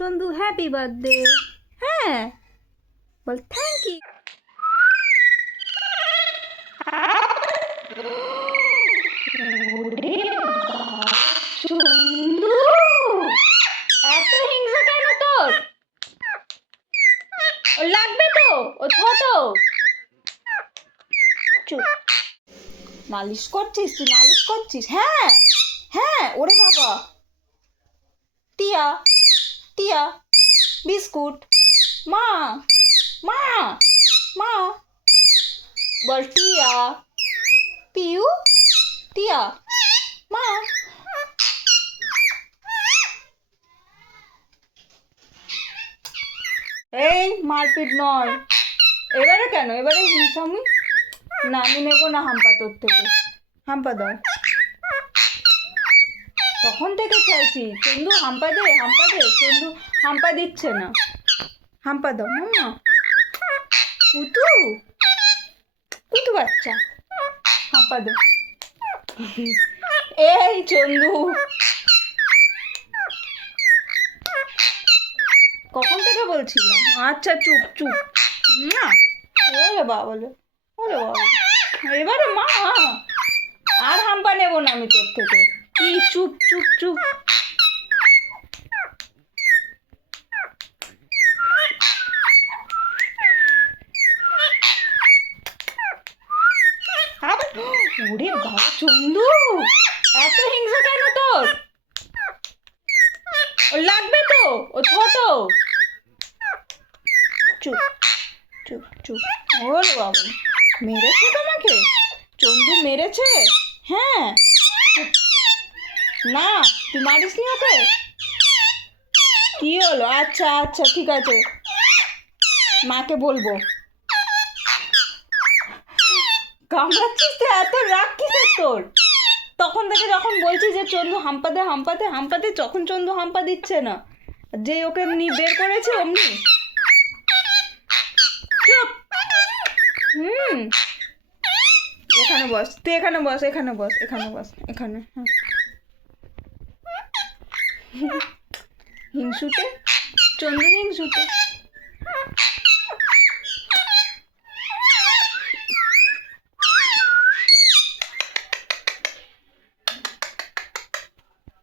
Chandu happy birthday. হ্যাঁ বল thank you. Chandu এত হিংসা কেন তোর? ও লাগবে তো, ও ছোট। চুপ। নালিশ করছিস তুই, নালিশ করছিস? হ্যাঁ হ্যাঁ। ওরে বাবা, টিয়া টিয়া বিস্কুট মা মা মা বল টিয়া পিউ টিয়া মা। এই মারপিট নয়। এবারে কেন? এবারে হিংসামি না, আমি নেবো না হাম্পা তোর থেকে। হাম্পা দাও। তখন থেকে চাইছি চন্দু হাম্পা দে, হাম্পা দে। চন্দু হাম্পা দিচ্ছে না। হাম্পা দাও মাম্মা। পুতু পুতু বাচ্চা, হাম্পা দে। এই চন্দু কখন থেকে বলছিলাম? আচ্ছা চুপ চুপ না। ওরে বাবলে, ওরে বাবা, এবারে মা আর হাম্পা নেবো না আমি তোর থেকে। কি চুপ চুপ চুপ। ওরে বাবা চন্দু এত হিংসা কেন তোর? ও লাগবে তো, ও ছোট। চুপ চুপ চুপ। ওরে বাবা, মেরেছে তোমাকে? চন্দু মেরেছে? হ্যাঁ না, তুই মারিস নি ওকে? কি হলো? আচ্ছা আচ্ছা ঠিক আছে, মাকে বলবো। কামড়াচ্ছিস তো, এত রাগ কিসের তোর? তখন থেকে যখন বলছি যে চন্দু হাম্পা দে হাম্পা দে হাম্পা দে, যখন চন্দু হাম্পা দিচ্ছে না, যে ওকে বের করেছে অমনি। চুপ। এখানে বস তুই, এখানে বস, এখানে বস, এখানে বস, এখানে। হিংসুটে চন্দু, হিংসুটে।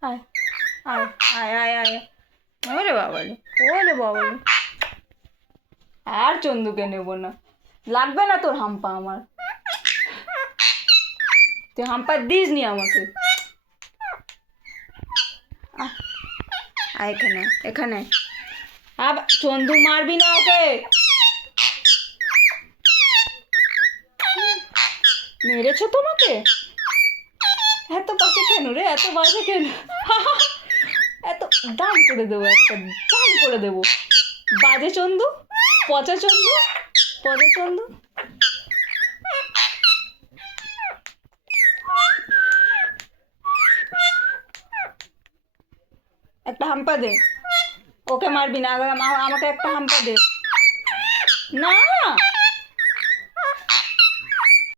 আয় আয় আয় আয় আয়। ওরে বাবালে, ওরে বাবালে, আর চন্দুকে নেবো না। লাগবে না তোর হাম্পা আমার। তুই হাম্পা দিস নি আমাকে। আয় এখানে, এখানে। আবার চন্দু মারবি না ওকে। মেরেছে তোমাকে? এত বাজে কেন রে, এত বাজে কেন? এত দাম করে দেবো, একটা দাম করে দেবো। বাজে চন্দু, পচা চন্দু, পচা চন্দু। একটা হাম্পা দে। ওকে মারবি না, আমাকে একটা হাম্পা দে। না